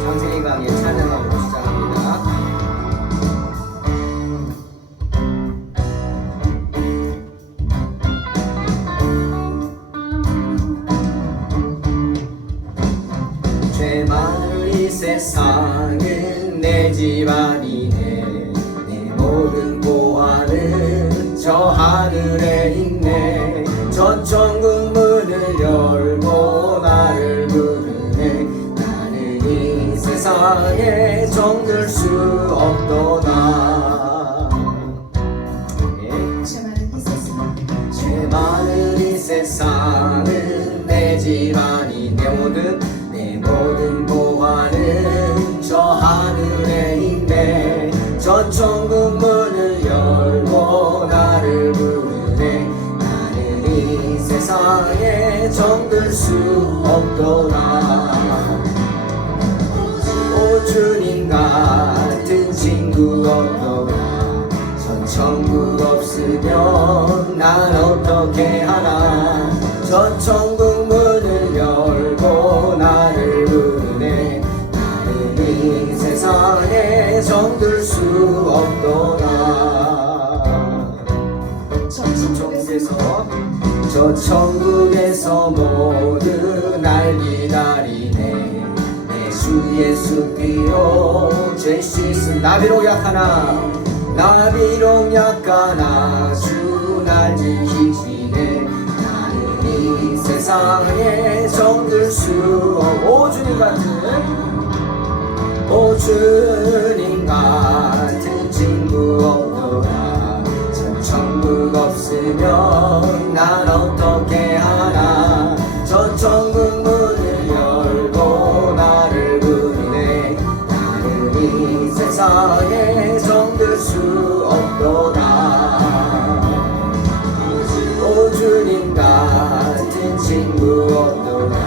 창세기 강의 찬양하고 시작합니다. 죄 많은 이 세상은 내 집안이네. 내 모든 보화는 저 하늘에 있네. 저 천국 문을 열고 나를 부르네. 나는 이 세상에 정들 수 없도다. 죄 많은 이 세상은 내 집안이 내 모든 보화는 저 하늘에 있네. 저 천국 문을 열고 나를 부르네. 나는 이 세상에 정들 수 없도다. 오 주님 같은 친구 없도다. 저 천국 없으면 난 어떻게 하나. 저 천국 문을 열고 나를 부르네. 나는 이 세상에 정들 수 없도다. 저 천국에서 모두 날 기다리네. 내 주 예수 피로 죄 씻은 나 비록 약하나 주 날 지키시네. 나는 이 세상에 정들 수 오 주님 같은 친구 없도다. 저 천국 없으면 난 어떻게 하나. 저 천국 문을 열고 나를 부르네. 나는 이 세상에 정들 수 없도다. 오 주님 같은 친구 없도다.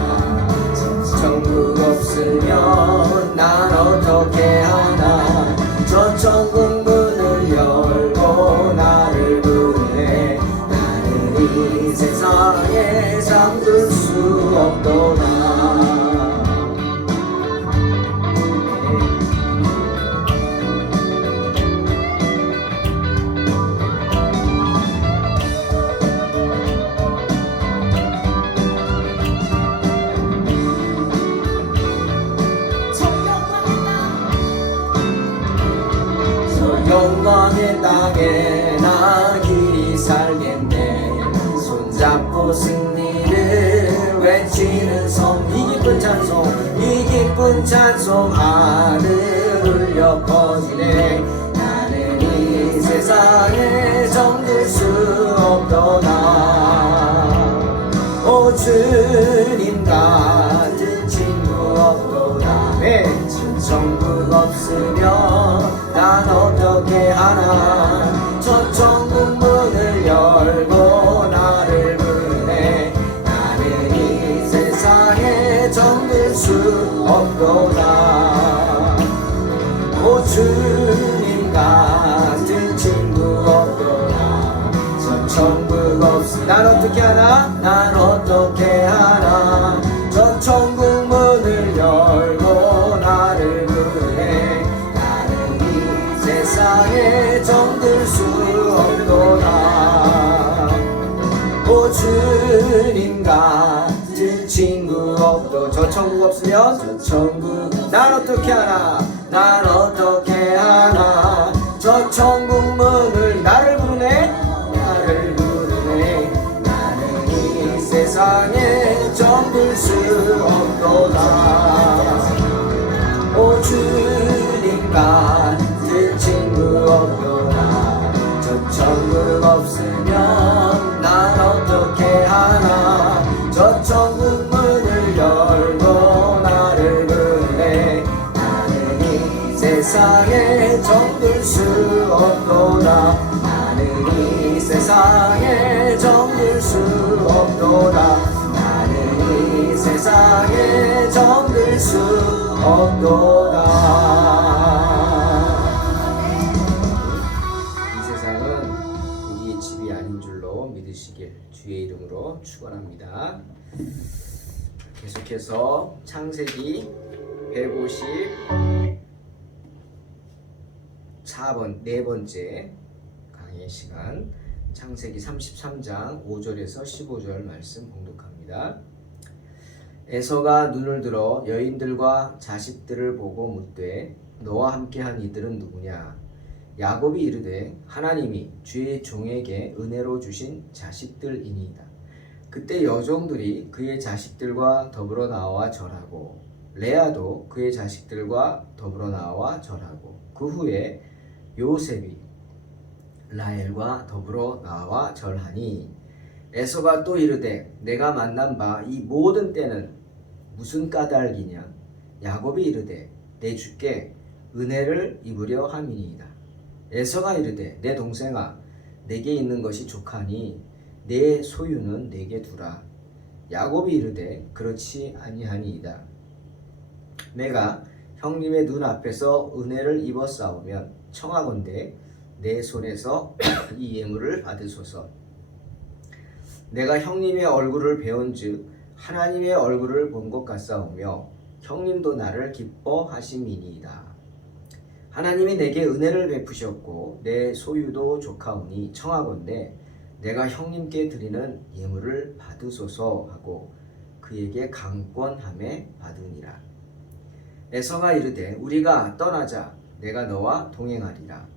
천국 없으면 난 어떻게 하나. 저 천국 문을 열고 나를 부르네. 나는 이 세상에 잠들 수 없도다. 영광의 땅에 나 길이 살겠네. 손잡고 승리를 외치는 성. 이 기쁜 찬송 하늘 울려 퍼지네. 나는 이 세상에 정들 수 없도다. 오 주님 같은 친구 없도다. 천국 없으면 난 어떻게 하나. 저 천국 문을 열고 나를 부르네. 나는 이 세상에 정들 수 없도다. 오 주님 같은 친구 없도다. 저 천국 없으면 난 어떻게 하나. 난 어떻게 하나. 저 천국 문을 열고 나를 부르네. 나는 이 세상에 정들 수 없도다. 오 주님 같은 친구 없도. 저 천국 없으면 저 천국 난 어떻게 하나. 난 어떻게 하나. 저 천국 문을 나를 부르네. 나를 부르네. 나는 이 세상에 정들 수 없도다. 오 주님 같은 친구 없도다. 저 천국 없으면 난 어떻게 하나. 저 천국 문을 열고 나를 부르네. 나는 이 세상에 정들 수 없도다. 나는 이 세상에 정들 수 없도다. 나는 이 세상에 정들 수 없도다. 이 세상은 우리의 집이 아닌 줄로 믿으시길 주의 이름으로 축원합니다. 계속해서 창세기 154번 네 번째 강의 시간, 창세기 33장 5절에서 15절 말씀 봉독합니다. 에서가 눈을 들어 여인들과 자식들을 보고 묻되 너와 함께한 이들은 누구냐? 야곱이 이르되 하나님이 주의 종에게 은혜로 주신 자식들이니이다. 그때 여종들이 그의 자식들과 더불어 나와 절하고 레아도 그의 자식들과 더불어 나와 절하고 그 후에 요셉이 라헬과 더불어 나와 절하니 에서가 또 이르되 내가 만난 바 이 모든 때는 무슨 까닭이냐? 야곱이 이르되 내 주께 은혜를 입으려 함이니이다. 에서가 이르되 내 동생아 내게 있는 것이 족하니 내 소유는 내게 두라. 야곱이 이르되 그렇지 아니하니이다. 내가 형님의 눈 앞에서 은혜를 입었사오면 청하건대 내 손에서 이 예물을 받으소서. 내가 형님의 얼굴을 배운즉 하나님의 얼굴을 본 것 같사오며 형님도 나를 기뻐하심이니이다. 하나님이 내게 은혜를 베푸셨고 내 소유도 족하오니 청하건대 내가 형님께 드리는 예물을 받으소서 하고 그에게 강권함에 받으니라. 에서가 이르되 우리가 떠나자. 내가 너와 동행하리라.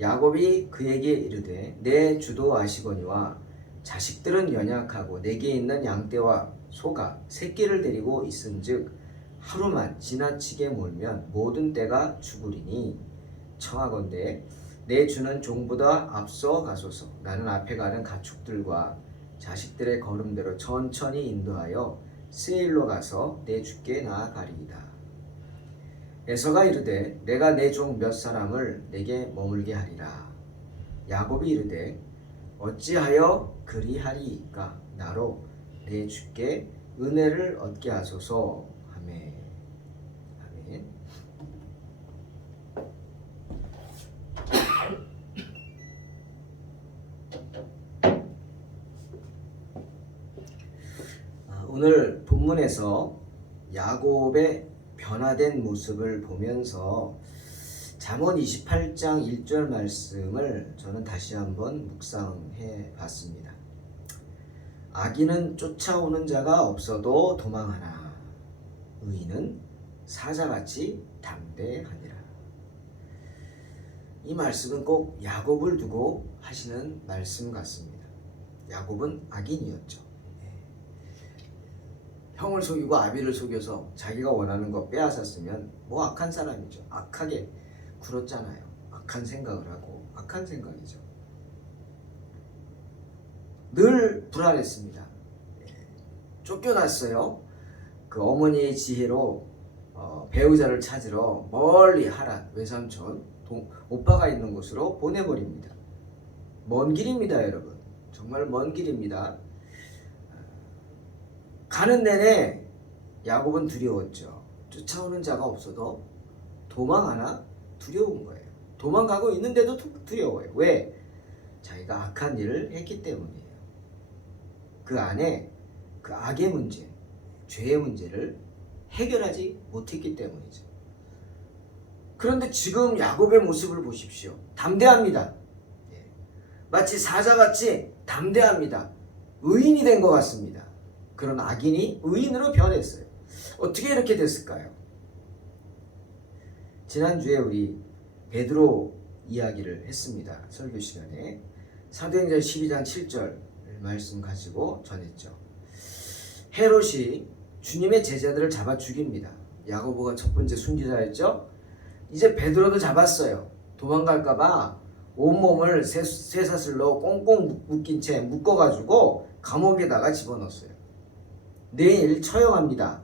야곱이 그에게 이르되 내 주도 아시거니와 자식들은 연약하고 내게 있는 양떼와 소가 새끼를 데리고 있은즉 하루만 지나치게 몰면 모든 떼가 죽으리니 청하건대 내 주는 종보다 앞서 가소서. 나는 앞에 가는 가축들과 자식들의 걸음대로 천천히 인도하여 세일로 가서 내 주께 나아가리이다. 에서가 이르되 내가 내 종 몇 사람을 내게 머물게 하리라. 야곱이 이르되 어찌하여 그리하리이까? 나로 내 주께 은혜를 얻게 하소서. 아멘. 아멘. 오늘 본문에서 야곱의 변화된 모습을 보면서 잠언 28장 1절 말씀을 저는 다시 한번 묵상해 봤습니다. 악인은 쫓아오는 자가 없어도 도망하나 의인은 사자같이 담대하니라. 이 말씀은 꼭 야곱을 두고 하시는 말씀 같습니다. 야곱은 악인이었죠. 형을 속이고 아비를 속여서 자기가 원하는 거 빼앗았으면 뭐 악한 사람이죠. 악하게 굴었잖아요. 악한 생각을 하고 악한 생각이죠. 늘 불안했습니다. 쫓겨났어요. 그 어머니의 지혜로 배우자를 찾으러 멀리 하란 외삼촌 오빠가 있는 곳으로 보내버립니다. 먼 길입니다, 여러분. 정말 먼 길입니다. 가는 내내 야곱은 두려웠죠. 쫓아오는 자가 없어도 도망하나 두려운 거예요. 도망가고 있는데도 두려워요. 왜? 자기가 악한 일을 했기 때문이에요. 그 안에 그 악의 문제, 죄의 문제를 해결하지 못했기 때문이죠. 그런데 지금 야곱의 모습을 보십시오. 담대합니다. 마치 사자같이 담대합니다. 의인이 된 것 같습니다. 그런 악인이 의인으로 변했어요. 어떻게 이렇게 됐을까요? 지난주에 우리 베드로 이야기를 했습니다. 설교 시간에 사도행전 12장 7절 말씀 가지고 전했죠. 헤롯이 주님의 제자들을 잡아 죽입니다. 야고보가 첫 번째 순교자였죠. 이제 베드로도 잡았어요. 도망갈까봐 온몸을 쇠사슬로 꽁꽁 묶인 채 묶어가지고 감옥에다가 집어넣었어요. 내일 처형합니다.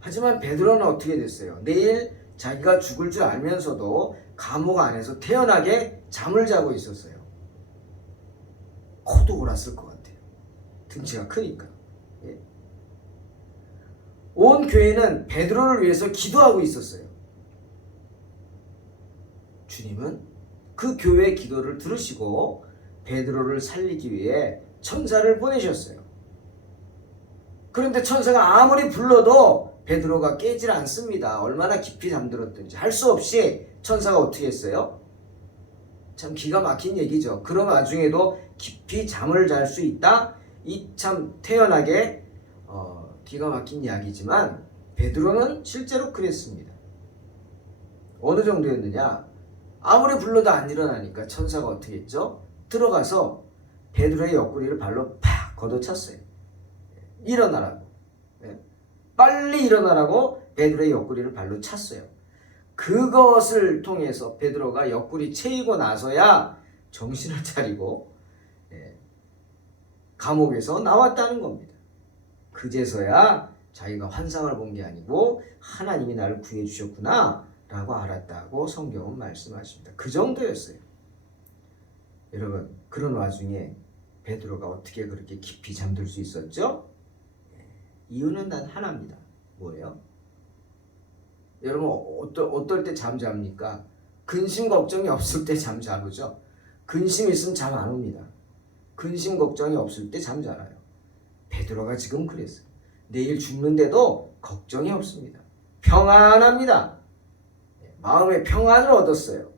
하지만 베드로는 어떻게 됐어요? 내일 자기가 죽을 줄 알면서도 감옥 안에서 태연하게 잠을 자고 있었어요. 코도 골았을 것 같아요. 등치가 크니까. 예. 온 교회는 베드로를 위해서 기도하고 있었어요. 주님은 그 교회의 기도를 들으시고 베드로를 살리기 위해 천사를 보내셨어요. 그런데 천사가 아무리 불러도 베드로가 깨질 않습니다. 얼마나 깊이 잠들었든지 할 수 없이 천사가 어떻게 했어요? 참 기가 막힌 얘기죠. 그런 와중에도 깊이 잠을 잘 수 있다? 이 참 태연하게 기가 막힌 이야기지만 베드로는 실제로 그랬습니다. 어느 정도였느냐? 아무리 불러도 안 일어나니까 천사가 어떻게 했죠? 들어가서 베드로의 옆구리를 발로 팍 걷어찼어요. 일어나라고. 빨리 일어나라고 베드로의 옆구리를 발로 찼어요. 그것을 통해서 베드로가 옆구리 채이고 나서야 정신을 차리고 감옥에서 나왔다는 겁니다. 그제서야 자기가 환상을 본 게 아니고 하나님이 나를 구해 주셨구나 라고 알았다고 성경은 말씀하십니다. 그 정도였어요. 여러분, 그런 와중에 베드로가 어떻게 그렇게 깊이 잠들 수 있었죠? 이유는 단 하나입니다. 뭐예요? 여러분, 어떨 때 잠 잡니까? 근심 걱정이 없을 때 잠 자보죠. 근심 있으면 잠 안 옵니다. 근심 걱정이 없을 때 잠 자요. 베드로가 지금 그랬어요. 내일 죽는데도 걱정이 없습니다. 평안합니다. 마음의 평안을 얻었어요.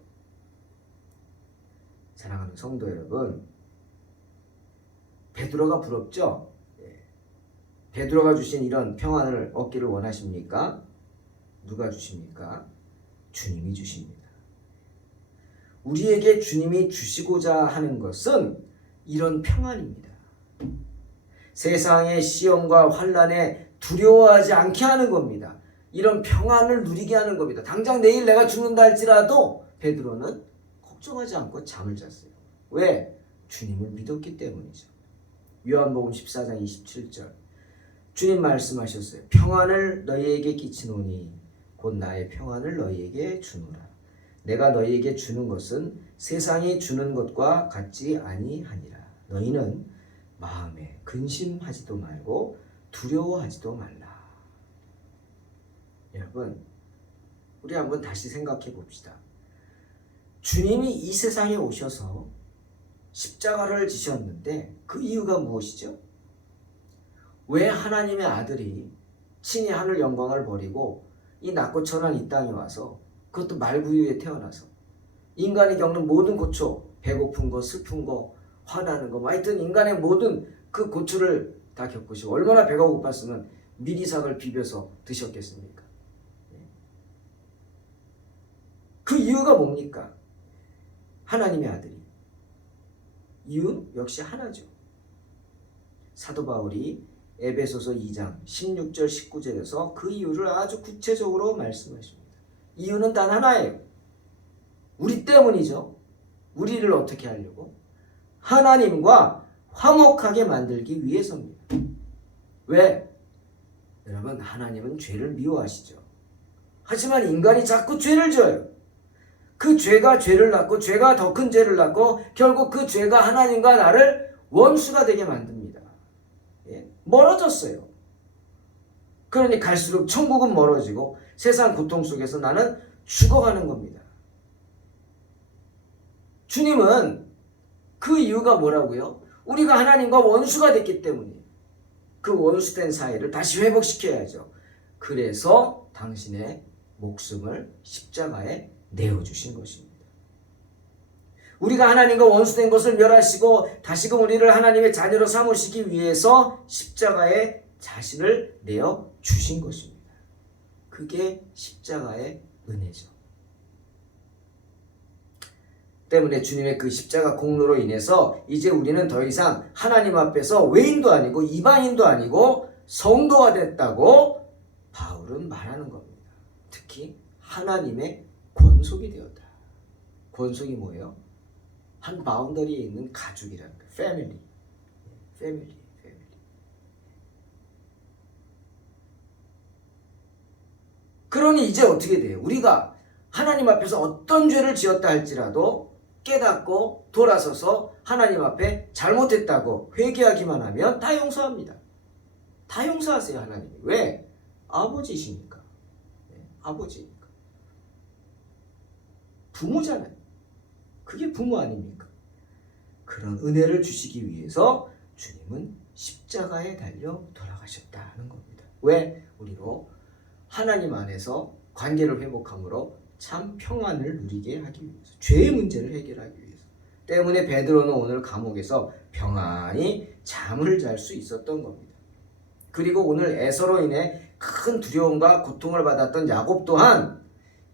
사랑하는 성도 여러분, 베드로가 부럽죠? 베드로가 주신 이런 평안을 얻기를 원하십니까? 누가 주십니까? 주님이 주십니다. 우리에게 주님이 주시고자 하는 것은 이런 평안입니다. 세상의 시험과 환난에 두려워하지 않게 하는 겁니다. 이런 평안을 누리게 하는 겁니다. 당장 내일 내가 죽는다 할지라도 베드로는 걱정하지 않고 잠을 잤어요. 왜? 주님을 믿었기 때문이죠. 요한복음 14장 27절 주님 말씀하셨어요. 평안을 너희에게 끼치노니 곧 나의 평안을 너희에게 주노라. 내가 너희에게 주는 것은 세상이 주는 것과 같지 아니하니라. 너희는 마음에 근심하지도 말고 두려워하지도 말라. 여러분, 우리 한번 다시 생각해 봅시다. 주님이 이 세상에 오셔서 십자가를 지셨는데 그 이유가 무엇이죠? 왜 하나님의 아들이 친히 하늘 영광을 버리고 이 낮고 천한 이 땅에 와서, 그것도 말구유에 태어나서 인간이 겪는 모든 고초, 배고픈 거, 슬픈 거, 화나는 거, 하여튼 인간의 모든 그 고초를 다 겪으시고, 얼마나 배가 고팠으면 미리삭을 비벼서 드셨겠습니까? 그 이유가 뭡니까? 하나님의 아들이. 이유는 역시 하나죠. 사도 바울이 에베소서 2장 16절 19절에서 그 이유를 아주 구체적으로 말씀하십니다. 이유는 단 하나예요. 우리 때문이죠. 우리를 어떻게 하려고? 하나님과 화목하게 만들기 위해서입니다. 왜? 여러분, 하나님은 죄를 미워하시죠. 하지만 인간이 자꾸 죄를 져요. 그 죄가 죄를 낳고 죄가 더 큰 죄를 낳고 결국 그 죄가 하나님과 나를 원수가 되게 만듭니다. 멀어졌어요. 그러니 갈수록 천국은 멀어지고 세상 고통 속에서 나는 죽어가는 겁니다. 주님은 그 이유가 뭐라고요? 우리가 하나님과 원수가 됐기 때문이에요. 그 원수된 사이를 다시 회복시켜야죠. 그래서 당신의 목숨을 십자가에 내어주신 것입니다. 우리가 하나님과 원수된 것을 멸하시고 다시금 우리를 하나님의 자녀로 삼으시기 위해서 십자가에 자신을 내어주신 것입니다. 그게 십자가의 은혜죠. 때문에 주님의 그 십자가 공로로 인해서 이제 우리는 더 이상 하나님 앞에서 외인도 아니고 이방인도 아니고 성도가 됐다고 바울은 말하는 겁니다. 특히 하나님의 권속이 되었다. 권속이 뭐예요? 한 바운더리에 있는 가족이라는 거예요. 패밀리. 그러니 이제 어떻게 돼요? 우리가 하나님 앞에서 어떤 죄를 지었다 할지라도 깨닫고 돌아서서 하나님 앞에 잘못했다고 회개하기만 하면 다 용서합니다. 다 용서하세요, 하나님이. 왜? 아버지시니까. 아버지니까. 부모잖아요. 그게 부모 아닙니까? 그런 은혜를 주시기 위해서 주님은 십자가에 달려 돌아가셨다는 겁니다. 왜? 우리로 하나님 안에서 관계를 회복함으로 참 평안을 누리게 하기 위해서, 죄의 문제를 해결하기 위해서. 때문에 베드로는 오늘 감옥에서 평안히 잠을 잘 수 있었던 겁니다. 그리고 오늘 에서로 인해 큰 두려움과 고통을 받았던 야곱 또한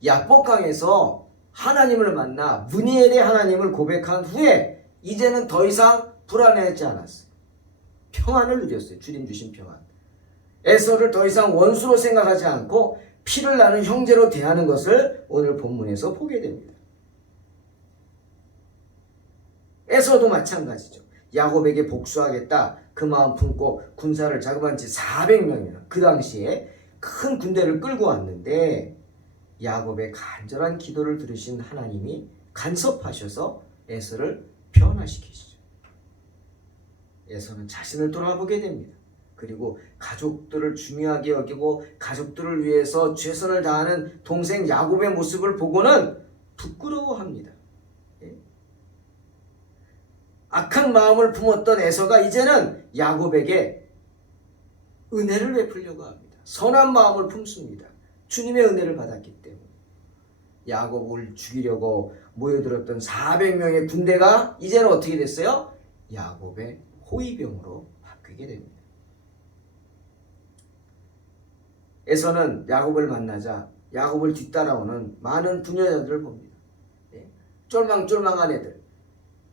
야복강에서 하나님을 만나 문이엘의 하나님을 고백한 후에 이제는 더 이상 불안해하지 않았어요. 평안을 누렸어요. 주님 주신 평안. 에서를 더 이상 원수로 생각하지 않고 피를 나는 형제로 대하는 것을 오늘 본문에서 보게 됩니다. 에서도 마찬가지죠. 야곱에게 복수하겠다 그 마음 품고 군사를 자그마치 400명이나 그 당시에 큰 군대를 끌고 왔는데 야곱의 간절한 기도를 들으신 하나님이 간섭하셔서 에서를 변화시키시죠. 에서는 자신을 돌아보게 됩니다. 그리고 가족들을 중요하게 여기고 가족들을 위해서 최선을 다하는 동생 야곱의 모습을 보고는 부끄러워합니다. 악한 마음을 품었던 에서가 이제는 야곱에게 은혜를 베풀려고 합니다. 선한 마음을 품습니다. 주님의 은혜를 받았기 때문에. 야곱을 죽이려고 모여들었던 400명의 군대가 이제는 어떻게 됐어요? 야곱의 호위병으로 바뀌게 됩니다. 에서는 야곱을 만나자 야곱을 뒤따라오는 많은 부녀자들을 봅니다. 쫄망쫄망한 애들.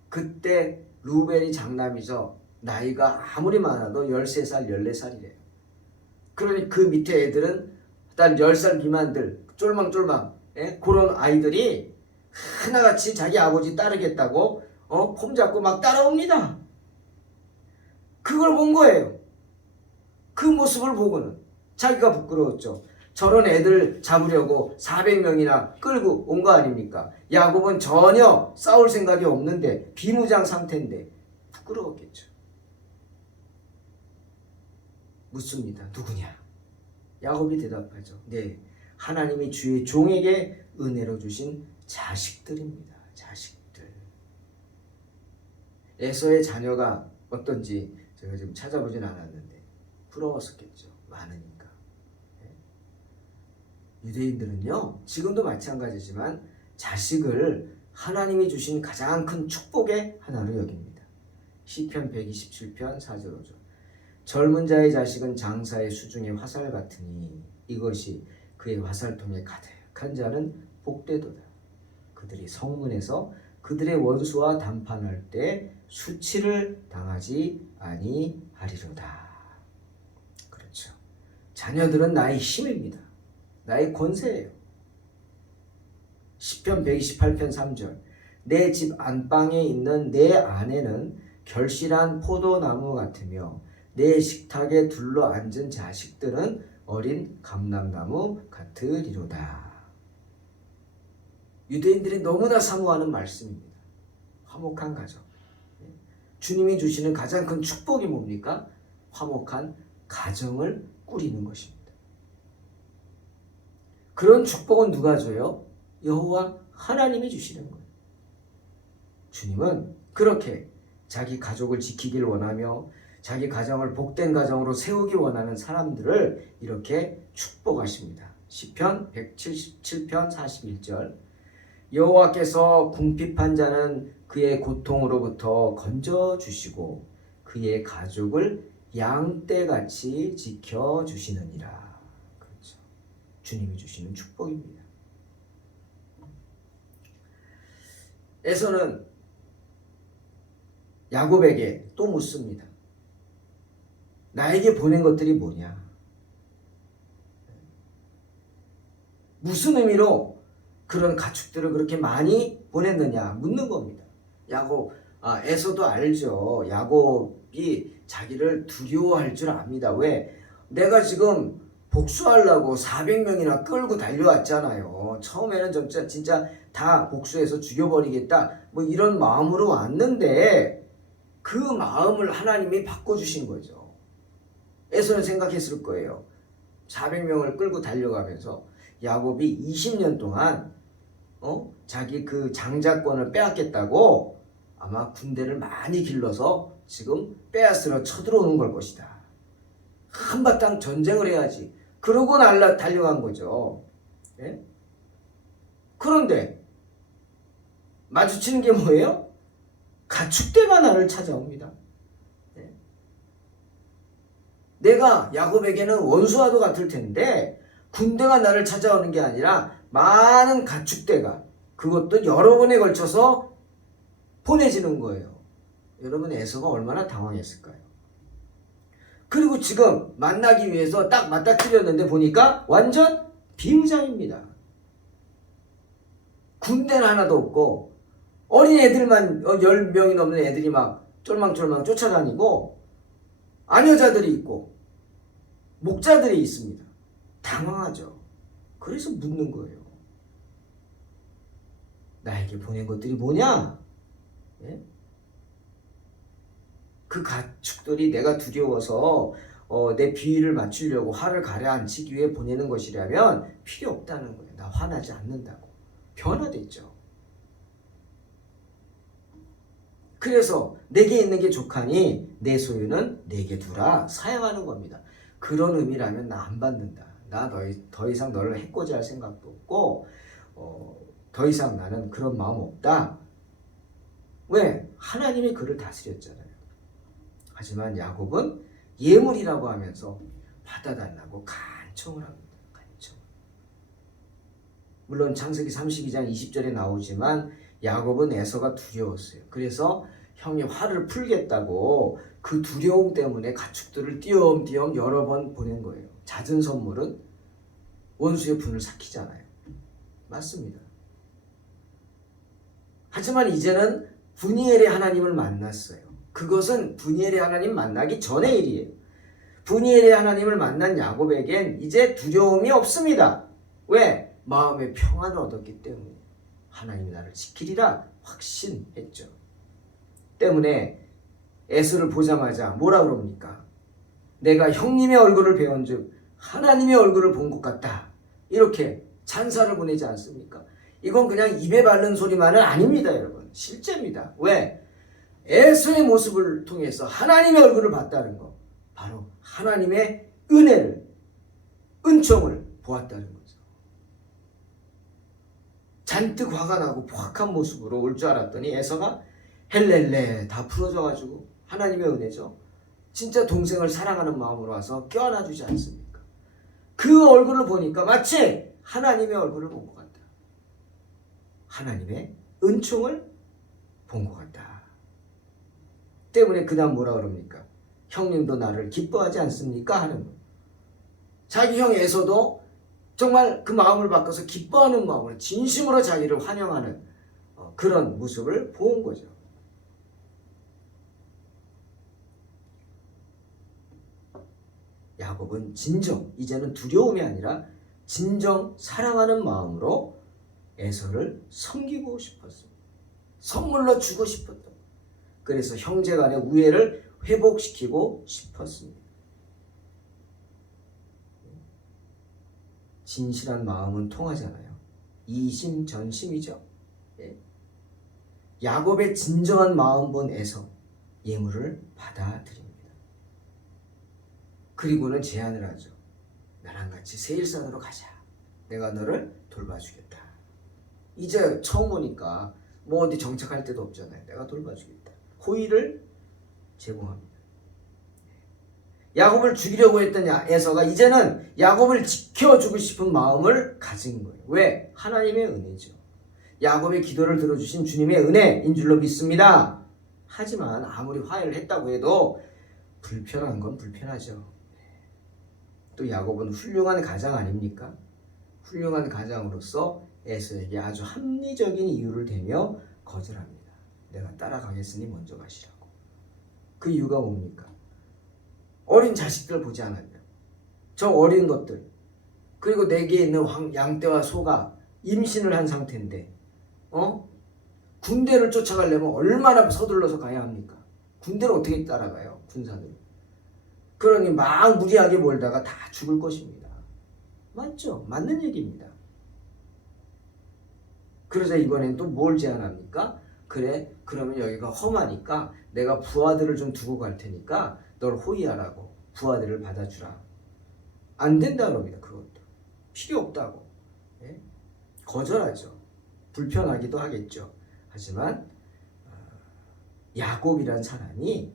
그때 루벤이 장남이죠. 나이가 아무리 많아도 13살, 14살이래요. 그러니 그 밑에 애들은 단 10살 미만들, 쫄망쫄망, 그런 아이들이 하나같이 자기 아버지 따르겠다고 폼 잡고 막 따라옵니다. 그걸 본 거예요. 그 모습을 보고는 자기가 부끄러웠죠. 저런 애들 잡으려고 400명이나 끌고 온 거 아닙니까? 야곱은 전혀 싸울 생각이 없는데 비무장 상태인데 부끄러웠겠죠. 묻습니다. 누구냐? 야곱이 대답하죠. 네, 하나님이 주의 종에게 은혜로 주신 자식들입니다. 자식들. 에서의 자녀가 어떤지 제가 지금 찾아보진 않았는데 부러웠었겠죠. 많으니까. 유대인들은요, 지금도 마찬가지지만 자식을 하나님이 주신 가장 큰 축복의 하나로 여깁니다. 시편 127편 4절 5절. 젊은 자의 자식은 장사의 수중의 화살 같으니 이것이 그의 화살통에 가득한 자는 복되도다. 그들이 성문에서 그들의 원수와 담판할 때 수치를 당하지 아니하리로다. 그렇죠. 자녀들은 나의 힘입니다. 나의 권세예요. 시편 128편 3절. 내 집 안방에 있는 내 아내는 결실한 포도나무 같으며 내 식탁에 둘러앉은 자식들은 어린 감람나무 같으리로다. 유대인들이 너무나 사모하는 말씀입니다. 화목한 가정. 주님이 주시는 가장 큰 축복이 뭡니까? 화목한 가정을 꾸리는 것입니다. 그런 축복은 누가 줘요? 여호와 하나님이 주시는 거예요. 주님은 그렇게 자기 가족을 지키길 원하며 자기 가정을 복된 가정으로 세우기 원하는 사람들을 이렇게 축복하십니다. 시편 177편 41절. 여호와께서 궁핍한 자는 그의 고통으로부터 건져주시고 그의 가족을 양떼같이 지켜주시느니라. 그렇죠. 주님이 주시는 축복입니다. 에서는 야곱에게 또 묻습니다. 나에게 보낸 것들이 뭐냐? 무슨 의미로 그런 가축들을 그렇게 많이 보냈느냐 묻는 겁니다. 에서도 알죠. 야곱이 자기를 두려워할 줄 압니다. 왜? 내가 지금 복수하려고 400명이나 끌고 달려왔잖아요. 처음에는 진짜 다 복수해서 죽여버리겠다 뭐 이런 마음으로 왔는데 그 마음을 하나님이 바꿔주신 거죠. 에서는 생각했을 거예요. 400명을 끌고 달려가면서 야곱이 20년 동안 자기 그 장자권을 빼앗겠다고 아마 군대를 많이 길러서 지금 빼앗으러 쳐들어오는 걸 것이다. 한바탕 전쟁을 해야지. 그러고 달려간 거죠. 예? 그런데 마주치는 게 뭐예요? 가축대가 나를 찾아옵니다. 예? 내가 야곱에게는 원수와도 같을 텐데 군대가 나를 찾아오는 게 아니라 많은 가축대가, 그것도 여러 번에 걸쳐서 보내지는 거예요. 여러분, 에서가 얼마나 당황했을까요? 그리고 지금 만나기 위해서 딱 맞닥뜨렸는데 보니까 완전 비무장입니다. 군대는 하나도 없고 어린 애들만 10명이 넘는 애들이 막 쫄망쫄망 쫓아다니고 아녀자들이 있고 목자들이 있습니다. 당황하죠. 그래서 묻는 거예요. 나에게 보낸 것들이 뭐냐? 예? 그 가축들이 내가 두려워서 내 비위를 맞추려고 화를 가라앉히기 위해 보내는 것이라면 필요 없다는 거예요. 나 화나지 않는다고. 변화됐죠. 그래서 내게 있는 게 족하니 내 소유는 내게 두라 사양하는 겁니다. 그런 의미라면 나 안 받는다. 나 더 이상 너를 해코지할 생각도 없고 더 이상 나는 그런 마음 없다. 왜? 하나님이 그를 다스렸잖아요. 하지만 야곱은 예물이라고 하면서 받아달라고 간청을 합니다. 간청. 물론 창세기 32장 20절에 나오지만 야곱은 에서가 두려웠어요. 그래서 형이 화를 풀겠다고 그 두려움 때문에 가축들을 띄엄띄엄 여러 번 보낸 거예요. 잦은 선물은 원수의 분을 삭히잖아요. 맞습니다. 하지만 이제는 브니엘의 하나님을 만났어요. 그것은 브니엘의 하나님 만나기 전의 일이에요. 브니엘의 하나님을 만난 야곱에겐 이제 두려움이 없습니다. 왜? 마음의 평안을 얻었기 때문에. 하나님이 나를 지키리라 확신했죠. 때문에 에서를 보자마자 뭐라 그럽니까? 내가 형님의 얼굴을 배운즉 하나님의 얼굴을 본 것 같다. 이렇게 찬사를 보내지 않습니까? 이건 그냥 입에 바른 소리만은 아닙니다, 여러분. 실제입니다. 왜? 에서의 모습을 통해서 하나님의 얼굴을 봤다는 거. 바로 하나님의 은혜를, 은총을 보았다는 거죠. 잔뜩 화가 나고 포악한 모습으로 올 줄 알았더니 에서가 헬렐레 다 풀어져가지고 하나님의 은혜죠. 진짜 동생을 사랑하는 마음으로 와서 껴안아주지 않습니까? 그 얼굴을 보니까 마치 하나님의 얼굴을 본 것 같다. 하나님의 은총을 본 것 같다. 때문에 그 다음 뭐라 그럽니까? 형님도 나를 기뻐하지 않습니까? 하는 거. 자기 형 에서도 정말 그 마음을 바꿔서 기뻐하는 마음으로 진심으로 자기를 환영하는 그런 모습을 본 거죠. 야곱은 진정, 이제는 두려움이 아니라 진정 사랑하는 마음으로 에서를 섬기고 싶었습니다. 선물로 주고 싶었다. 그래서 형제 간의 우애를 회복시키고 싶었습니다. 진실한 마음은 통하잖아요. 이심전심이죠. 예. 야곱의 진정한 마음 본 에서 예물을 받아들입니다. 그리고는 제안을 하죠. 나랑 같이 세일산으로 가자. 내가 너를 돌봐주겠다. 이제 처음 오니까 뭐 어디 정착할 데도 없잖아요. 내가 돌봐주겠다. 호의를 제공합니다. 야곱을 죽이려고 했던 에서가 이제는 야곱을 지켜주고 싶은 마음을 가진 거예요. 왜? 하나님의 은혜죠. 야곱의 기도를 들어주신 주님의 은혜인 줄로 믿습니다. 하지만 아무리 화해를 했다고 해도 불편한 건 불편하죠. 또 야곱은 훌륭한 가장 아닙니까? 훌륭한 가장으로서 에서에게 아주 합리적인 이유를 대며 거절합니다. 내가 따라가겠으니 먼저 가시라고. 그 이유가 뭡니까? 어린 자식들 보지 않았냐? 저 어린 것들, 그리고 내게 있는 양떼와 소가 임신을 한 상태인데 군대를 쫓아가려면 얼마나 서둘러서 가야 합니까? 군대를 어떻게 따라가요? 군사들. 그러니 막 무리하게 몰다가 다 죽을 것입니다. 맞죠? 맞는 얘기입니다. 그러자 이번엔 또 뭘 제안합니까? 그래, 그러면 여기가 험하니까 내가 부하들을 좀 두고 갈 테니까 널 호위하라고 부하들을 받아주라. 안 된다 그럽니다. 그것도 필요 없다고. 예? 거절하죠. 불편하기도 하겠죠. 하지만 야곱이란 사람이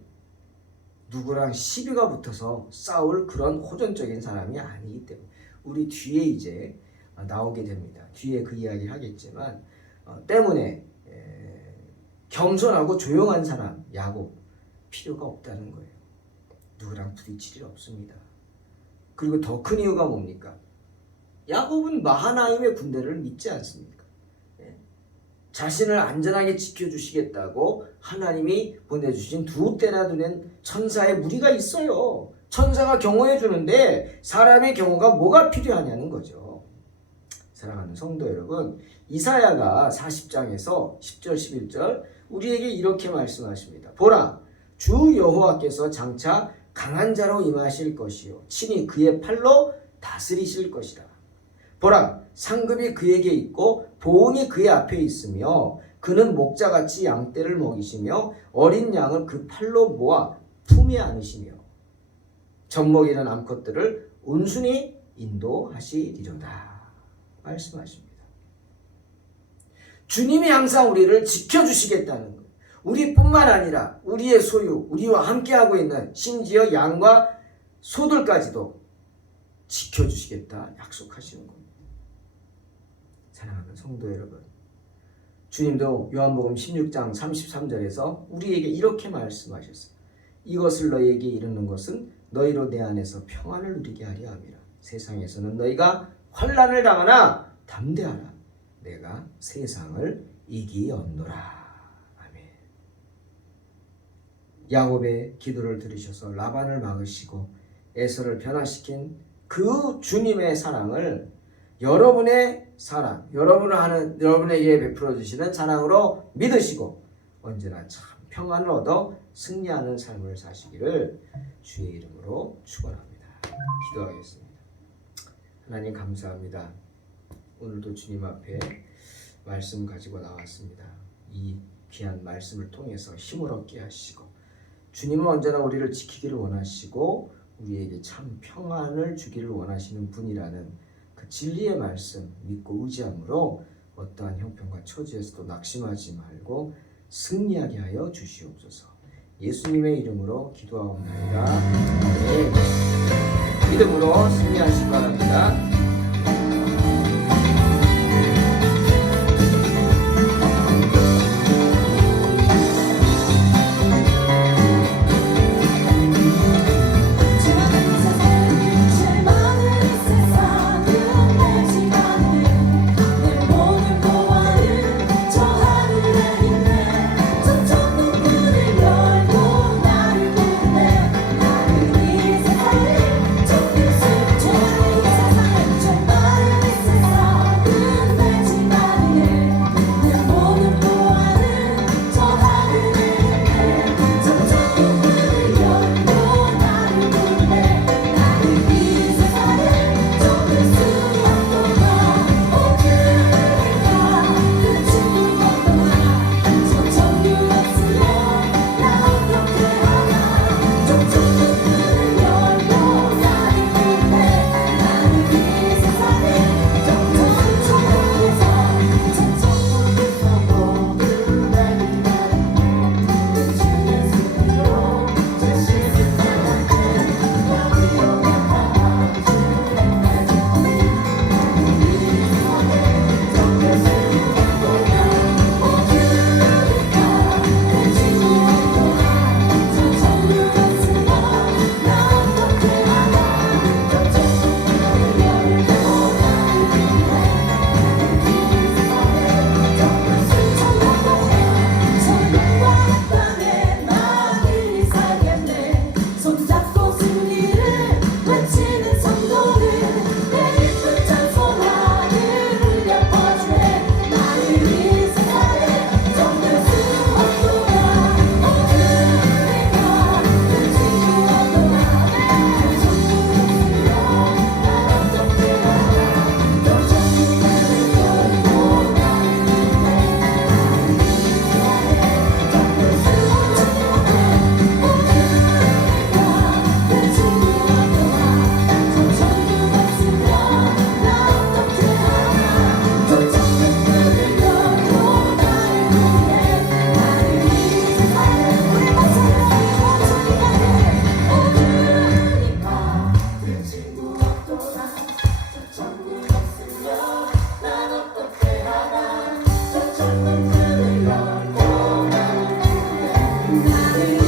누구랑 시비가 붙어서 싸울 그런 호전적인 사람이 아니기 때문에 우리 뒤에 이제 나오게 됩니다. 뒤에 그 이야기를 하겠지만 때문에 겸손하고 조용한 사람 야곱 필요가 없다는 거예요. 누구랑 부딪힐 일 없습니다. 그리고 더 큰 이유가 뭡니까? 야곱은 마하나임의 군대를 믿지 않습니까? 자신을 안전하게 지켜주시겠다고 하나님이 보내주신 두 때나 두는 천사의 무리가 있어요. 천사가 경호해 주는데 사람의 경호가 뭐가 필요하냐는 거죠. 사랑하는 성도 여러분, 이사야가 40장에서 10절 11절 우리에게 이렇게 말씀하십니다. 보라, 주 여호와께서 장차 강한 자로 임하실 것이요 친히 그의 팔로 다스리실 것이라. 보라, 상급이 그에게 있고 보응이 그의 앞에 있으며 그는 목자같이 양떼를 먹이시며 어린 양을 그 팔로 모아 품에 안으시며 젖먹이는 암컷들을 온순히 인도하시리로다 말씀하십니다. 주님이 항상 우리를 지켜주시겠다는 것. 우리뿐만 아니라 우리의 소유, 우리와 함께하고 있는 심지어 양과 소들까지도 지켜주시겠다 약속하시는 겁니다. 사랑하는 성도 여러분, 주님도 요한복음 16장 33절에서 우리에게 이렇게 말씀하셨어요. 이것을 너희에게 이르는 것은 너희로 내 안에서 평안을 누리게 하려 함이라. 세상에서는 너희가 환난을 당하나 담대하라. 내가 세상을 이기었노라. 아멘. 야곱의 기도를 들으셔서 라반을 막으시고 에서를 변화시킨 그 주님의 사랑을 여러분의 사랑, 여러분에게 베풀어 주시는 사랑으로 믿으시고 언제나 참 평안을 얻어 승리하는 삶을 사시기를 주의 이름으로 축원합니다. 기도하겠습니다. 하나님 감사합니다. 오늘도 주님 앞에 말씀 가지고 나왔습니다. 이 귀한 말씀을 통해서 힘을 얻게 하시고 주님은 언제나 우리를 지키기를 원하시고 우리에게 참 평안을 주기를 원하시는 분이라는 그 진리의 말씀 믿고 의지함으로 어떠한 형편과 처지에서도 낙심하지 말고 승리하게 하여 주시옵소서. 예수님의 이름으로 기도하옵나이다. 아멘. 믿음으로 승리하시기 바랍니다. 나를